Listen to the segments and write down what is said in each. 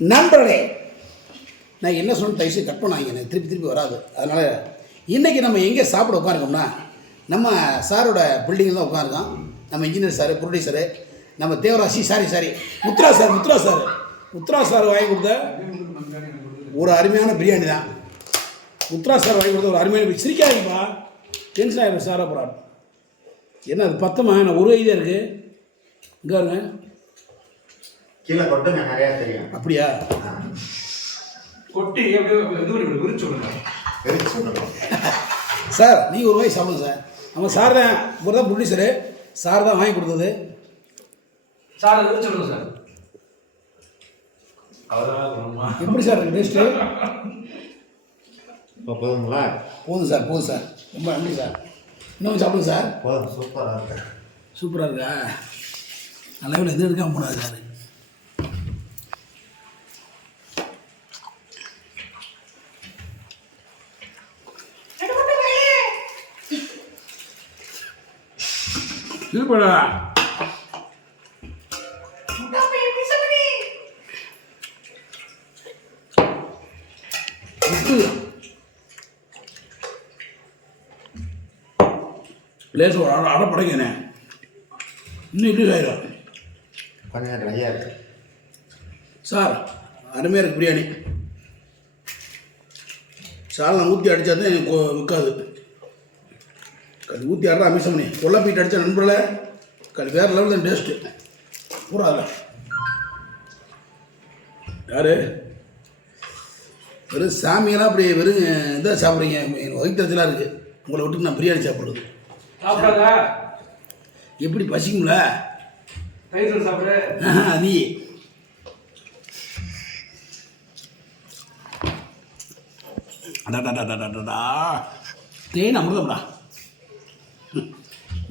நண்பர்களே, நான் என்ன சொன்ன தயவுசு கட் பண்ணாங்க, எனக்கு திருப்பி வராது. அதனால் இன்றைக்கி நம்ம எங்கே சாப்பிட உட்காந்துருக்கோம்னா, நம்ம சாரோட பில்டிங்கில் தான் உட்காந்துருக்கோம். நம்ம இன்ஜினியர் சார், ப்ரொடியூசரு, நம்ம தேவராசி சாரி முத்ரா சார் வாங்கி கொடுத்த ஒரு அருமையான பிரியாணி தான். முத்ரா சார் வாங்கி கொடுத்த ஒரு அருமையான சிரிக்காதுப்பா, டென்ஷன் ஆகிடும் சார். அப்புறம் என்ன அது பத்தமா, நான் ஒரு ஐடியா இருக்குது இங்கே வருங்க கீழே கொட்டுங்க, நிறையா தெரியும். அப்படியா? கொட்டி எப்படியோ விரிச்சு சார் நீங்கள் ஒரு வாய் சாப்பிடுங்க சார். நம்ம சார் தான், இவர் தான் ப்ரொடியூசரு, சார் தான் வாங்கி கொடுத்தது. சார் விரிச்சு விடுங்க சார். எப்படி சார் இருக்குது டேஸ்ட்டு? இப்போ போதுங்களா? போதும் சார். ரொம்ப நன்றி சார். இன்னும் சாப்பிடுங்க சார். போதும், சூப்பராக இருக்கு. சூப்பராக இருக்கா? நல்ல எது எடுக்காமல் போனாது சார். சூப்பரா லேச ஒரு அடை படைங்கண்ணே, இன்னும் இட்லி ஆயிடும். கொஞ்சம் ட்ரையாக இருக்கு சார். அருமையாக இருக்குது பிரியாணி. சார் நான் ஊற்றி அடித்தா தான் எனக்கு விற்காது. ஊற்றி ஆடுற அமிஷம் பண்ணி கொல்ல பீட்டு அடித்தா நண்பரில் வேறு லெவலில் தான் டேஸ்ட்டு பூரா. அதில் யார் வெறும் சாமியெல்லாம் அப்படி வெறும் இதாக சாப்பிட்றீங்க, வயிற்றுலாம் இருக்குது. உங்களை விட்டு நான் பிரியாணி சாப்பிட்றது எப்படி பசிக்கும்ல? சாப்பிட்ற நீ அடாடாடாடாடா தேன் அமிர்தம்டா.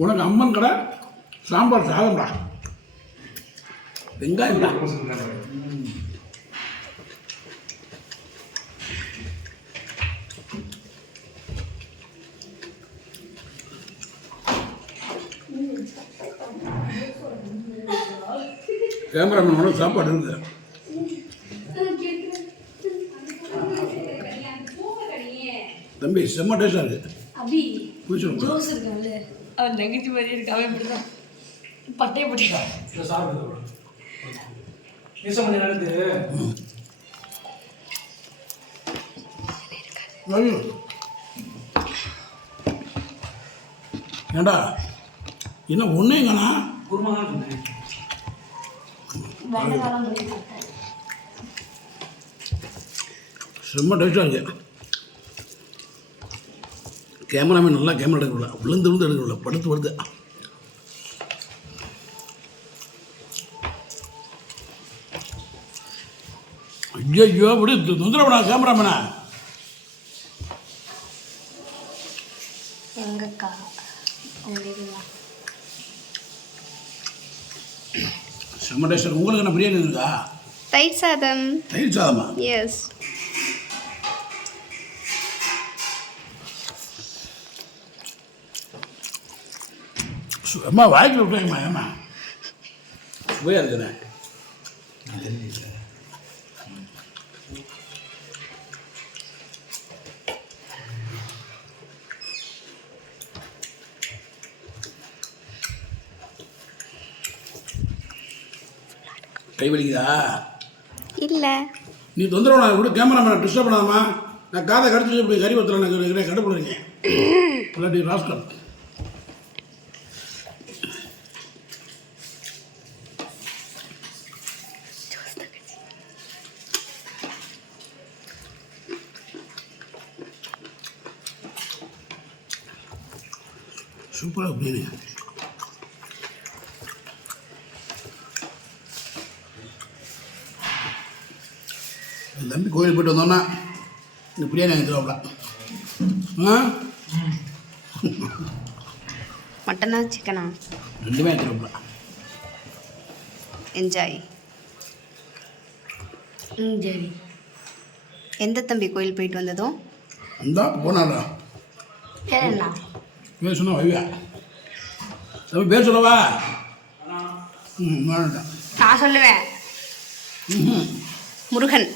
உனக்கு அம்மன் கடை சாம்பார் சாதம்டா, வெங்காயம்டா. கேமராமேனோட சாப்பாடு இருக்குது. தம்பி செம்ம டேஸ்டாக இருக்குது. அவன் நெகட்டிவ் மாதிரி இருக்கு. அவன் இப்படிதான் பட்டையை போட்டுட்டான். ஏண்டா என்ன ஒன்றேங்கண்ணா? செம்ம டேஸ்டாக இருக்கு. கேமராமேன் நல்லா கேமரா எடுக்கல, விழுந்து எடுக்கல, படுத்து வருது. ஐயோ அப்படி தொந்தரவுடா கேமராமேனா. செம்ம டேஸ்டாக. உங்களுக்கு என்ன பிரியாணி இருக்கா? தயிர் சாதமா? எஸ். அம்மா வாய்க்கு விட்டுருங்கம்மா. ஏம்மா சுவையாக இருக்குண்ணே. கை வலிக்குதா? இல்லை. நீ தொந்தரவு நான் கூட கேமராமேனை டிஸ்டர்ப் பண்ணாதம்மா. நான் காதை கடிச்சிட்டு இப்படி கறி வத்துல எனக்கு கடுப்புடுறீங்க இல்லாட்டி ராஸ்கல். சூப்பராக பிரியாணி. தம்பி கோயில் போய்ட்டு வந்தோன்னா இந்த பிரியாணி வாங்கி தருவாப்ல. மட்டனா சிக்கனா? ரெண்டுமே வாங்கி தருவாப்ல. என்ஜாய். சரி. எந்த தம்பி கோயில் போயிட்டு வந்ததும்? அந்த போனாரா பேர் சொன்னா வைவியா? தம்பி பேர் சொல்லவா? நான் சொல்லுவேன். முருகன்.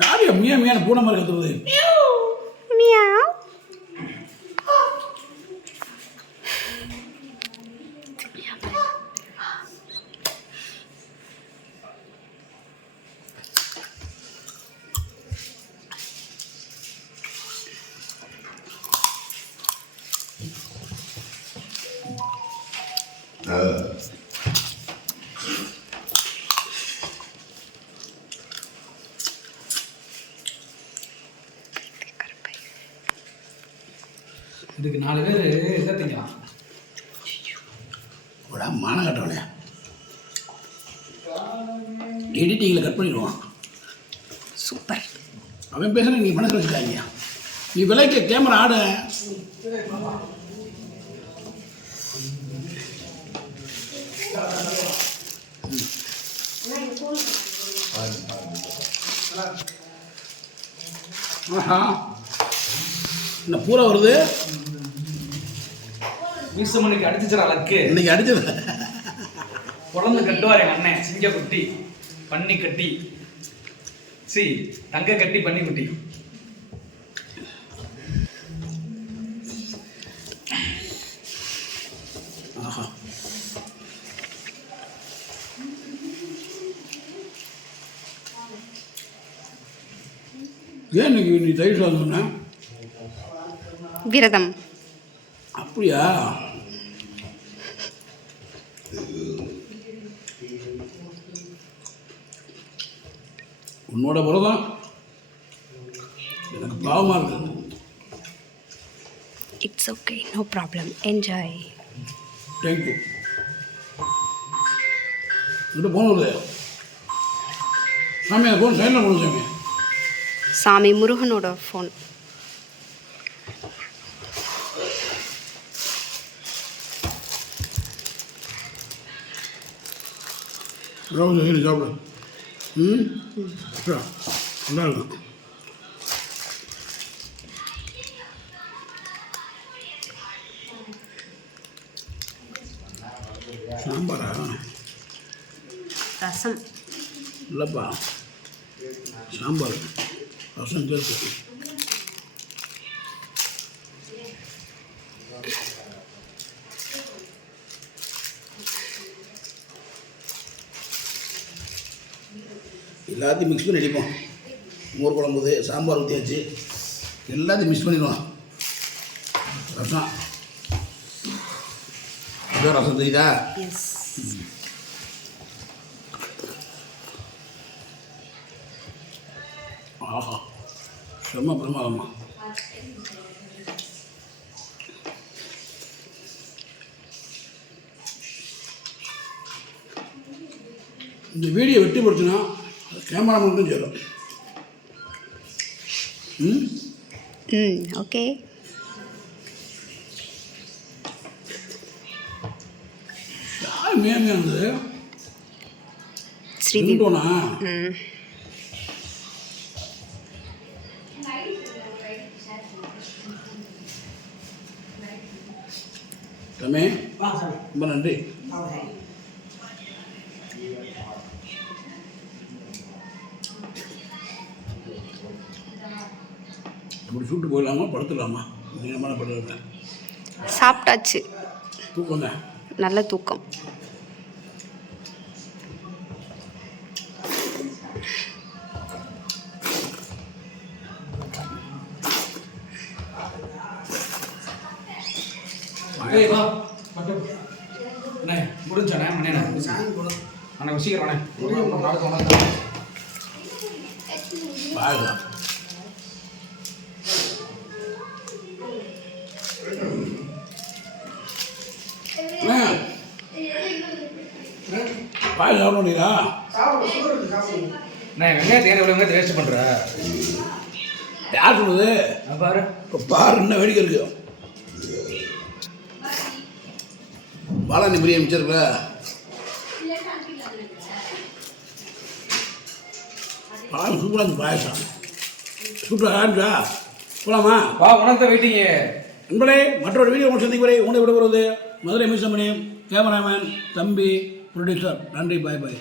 யாரு மியா மியான பூனை மாதிரி கத்துறது? மியாவ். இதுக்கு 4 பேர் இதை திங்கலாம். ஒரு மானம் கட்டவலையா எடிட்டிங்கில் கட் பண்ணிடுவான். சூப்பர். அவன் பேசுகிற நீ மனசில் வச்சுக்காங்க. நீ விலைக்கு கேமரா ஆட. ஆஹா என்ன பூரா வருது. மீசமணிக்கு அடிச்சுச்சுரா லக்கு. இன்னைக்கு அடிச்சது குழந்தை கட்டுவார் எங்கள் அண்ணன். சிங்க குட்டி, பன்னி கட்டி, தங்க கட்டி, பன்னி குட்டி. ஆஹா ஏன் இன்னைக்கு நீ தயிர் சாதம் சொன்ன? விரதம். அப்படியா? உன்னோட விரதம் எனக்கு பாவமாக இருக்குது. It's okay, no problem, enjoy. Thank you. இங்கிட்ட ஃபோன் வருது. சாமி அந்த ஃபோன் சைடில் போடும் சாமி. சாமி முருகனோட ஃபோன். சரி சாப்பிடு. ம் நல்லா இருக்கும். சாம்பாரா? ரசம் இல்லைப்பா, சாம்பார் ரசம் சேர்த்து. எல்லாத்தையும் மிக்ஸ் பண்ணி அடிப்போம். மோர் குழம்புது, சாம்பார் ஊற்றியாச்சு, எல்லாத்தையும் மிக்ஸ் பண்ணிடுவோம். ரசம் இதோ ரசம் தெரியுதா? எஸ். ஆஹா செம்ம பிரமாதமா. இந்த வீடியோ வெட்டி போடுச்சுன்னா கேமரா மட்டும் சொல்லும். ஓகே. யார் மேமே இருந்தது? ஸ்ரீதீப். ரமே ரொம்ப நன்றி. அப்படி சூட்டு போயிடலாமா, படுத்துடலாமா? நீளமான படுத்துறேன். சாப்பிட்டாச்சு. தூக்கம் தான். நல்ல தூக்கம். ஏய் வா மட்டும் அண்ணே முடிஞ்சானே அண்ணே அண்ணே சீக்கிரம் அண்ணே நாளைக்கு பாருலாம். பாய் சாப்பிட முடியுதா? அண்ணே வெங்காயத்தை ஏன் வெங்காயத்தை வேஸ்ட் பண்ணுற? யார் சொல்லுது? பாரு இப்போ பாரு என்ன வேடிக்கை இருக்கு. பாலாணி பிரியாணி மிச்சிருக்கல. பாயம் சூப்பராக இருந்து பாயசம் சூப்பராக ஆரம்பிச்சா போலாமா? வா உணர்த்த வெயிட்டிங்க. நண்பரே, மற்றொரு வீடியோ உங்களை சந்திக்கும் வரை உங்களை விடுபடுவது மதுரை மிசமணி, கேமராமேன், தம்பி, ப்ரொடியூசர். நன்றி, பாய் பாய்.